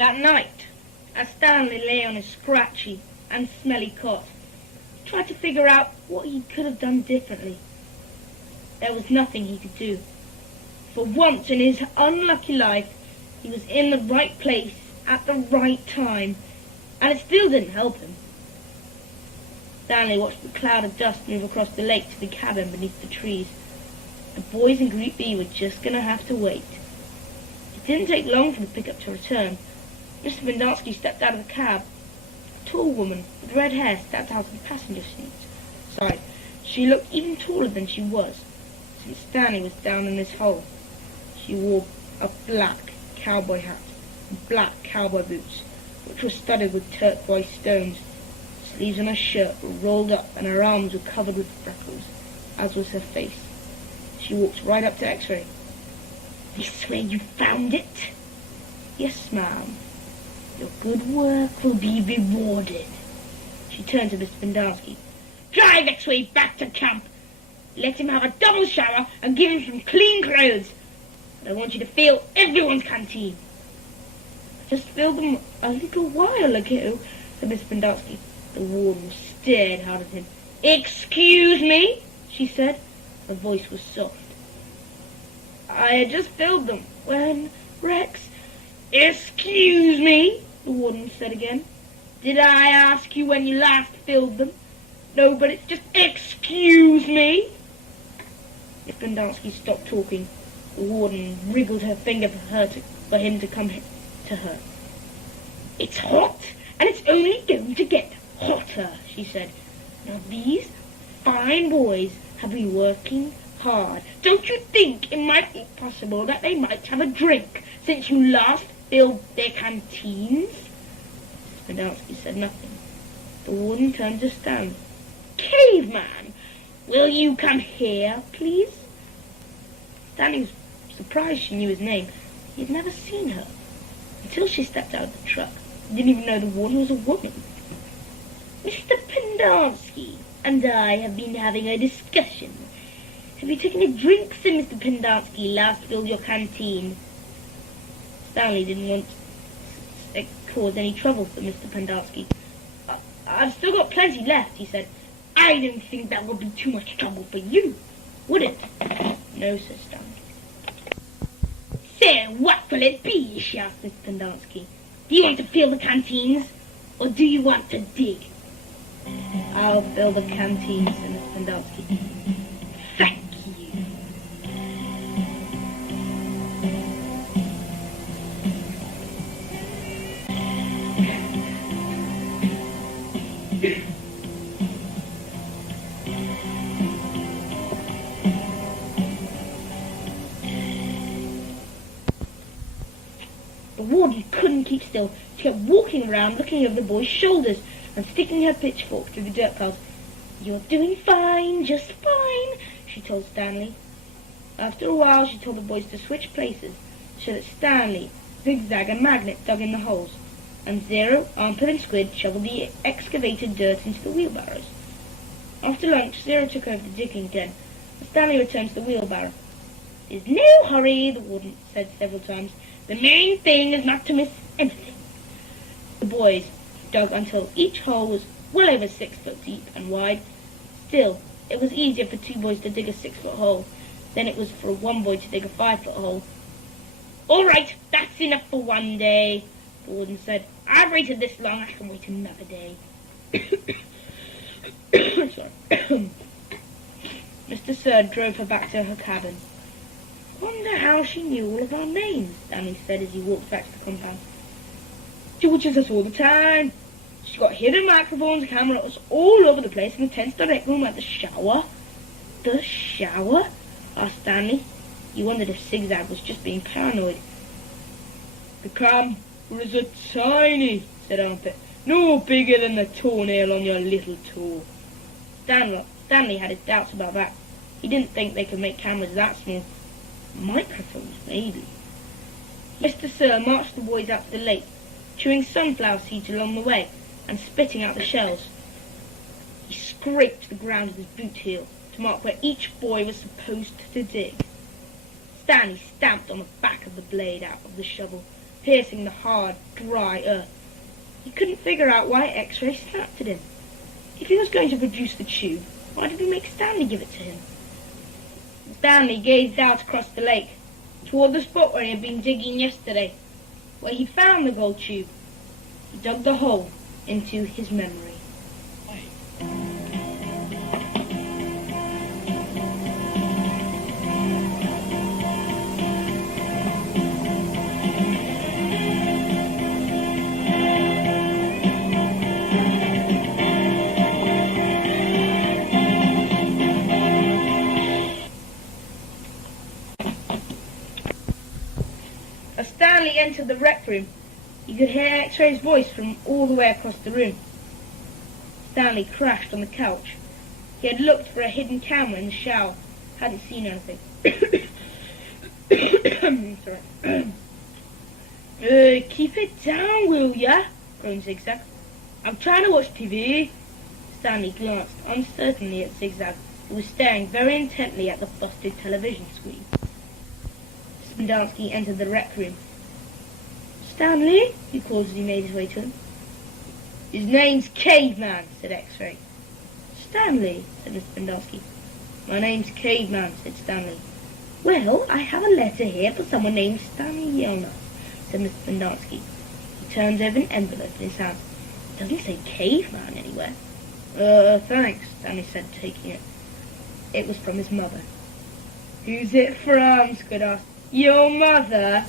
That night, as Stanley lay on his scratchy and smelly cot, he tried to figure out what he could have done differently. There was nothing he could do. For once in his unlucky life, he was in the right place at the right time, and it still didn't help him. Stanley watched the cloud of dust move across the lake to the cabin beneath the trees. The boys in Group B were just going to have to wait. It didn't take long for the pickup to return. Mr. Pendanski stepped out of the cab. A tall woman with red hair stepped out of the passenger seat. She looked even taller than she was, since Stanley was down in his hole. She wore a black cowboy hat and black cowboy boots, which were studded with turquoise stones. The sleeves on her shirt were rolled up and her arms were covered with freckles, as was her face. She walked right up to X-Ray. "This where you found it?" "Yes, ma'am." "Your good work will be rewarded." She turned to Mr. Pendanski. "Drive X-Ray back to camp. Let him have a double shower and give him some clean clothes. But I want you to fill everyone's canteen." "I just filled them a little while ago," said Mr. Pendanski. The warden stared hard at him. "Excuse me," she said. Her voice was soft. "I had just filled them when Rex—" "Excuse me," the warden said again. "Did I ask you when you last filled them? No, but it's just excuse me." If Pendanski stopped talking, the warden wriggled her finger for him to come to her. "It's hot, and it's only going to get hotter," she said. "Now these fine boys have been working hard. Don't you think it might be possible that they might have a drink since you last filled their canteens?" Pendanski said nothing. The warden turned to Stanley. "Caveman, will you come here, please?" Stanley was surprised she knew his name. He had never seen her until she stepped out of the truck. He didn't even know the warden was a woman. "Mr. Pendanski and I have been having a discussion. Have you taken a drink since Mr. Pendanski last filled your canteen?" Stanley didn't want to cause any trouble for Mr. Pendanski. "I've still got plenty left," he said. "I don't think that would be too much trouble for you, would it?" "No," said Stanley. "So what will it be?" she asked Mr. Pendanski. "Do you want to fill the canteens, or do you want to dig?" "I'll fill the canteens," said Mr. Pendanski. "Thank you." The warden couldn't keep still. She kept walking around, looking over the boys' shoulders and sticking her pitchfork through the dirt piles. "You're doing fine, just fine," she told Stanley. After a while, she told the boys to switch places so that Stanley, Zigzag, and Magnet dug in the holes, and Zero, Armpit, and Squid shoveled the excavated dirt into the wheelbarrows. After lunch, Zero took over the digging again, and Stanley returned to the wheelbarrow. "There's no hurry," the warden said several times. "The main thing is not to miss anything." The boys dug until each hole was well over 6 foot deep and wide. Still, it was easier for 2 boys to dig a 6-foot hole than it was for one boy to dig a 5-foot hole. "All right, that's enough for one day," the warden said. "I've waited this long, I can wait another day." Sorry. Mr. Surd drove her back to her cabin. "Wonder how she knew all of our names," Stanley said as he walked back to the compound. "She watches us all the time. She's got hidden microphones, cameras all over the place, and the tent's direct room at the shower." "The shower?" asked Stanley. He wondered if Zigzag was just being paranoid. "The camera is a tiny," said Armpit. "No bigger than the toenail on your little toe." Stanley had his doubts about that. He didn't think they could make cameras that small. Microphones, maybe. Mr. Sir marched the boys out to the lake, chewing sunflower seeds along the way and spitting out the shells. He scraped the ground with his boot heel to mark where each boy was supposed to dig. Stanley stamped on the back of the blade out of the shovel piercing the hard, dry earth. He couldn't figure out why X-Ray snapped at him. If he was going to produce the tube, why did he make Stanley give it to him? Stanley gazed out across the lake, toward the spot where he had been digging yesterday, where he found the gold tube. He dug the hole into his memory. As Stanley entered the rec room, he could hear X-Ray's voice from all the way across the room. Stanley crashed on the couch. He had looked for a hidden camera in the shower, hadn't seen anything. Sorry. Keep it down, will ya? Groaned Zigzag. I'm trying to watch TV. Stanley glanced uncertainly at Zigzag, who was staring very intently at the busted television screen. Spendansky entered the rec room. Stanley, he called as he made his way to him. His name's Caveman, said X-Ray. Stanley, said Mr. Spendansky. My name's Caveman, said Stanley. Well, I have a letter here for someone named Stanley Yelner, said Mr. Spendansky. He turned over an envelope in his hand. It doesn't say Caveman anywhere. Thanks, Stanley said, taking it. It was from his mother. Who's it from? Squid asked. Your mother?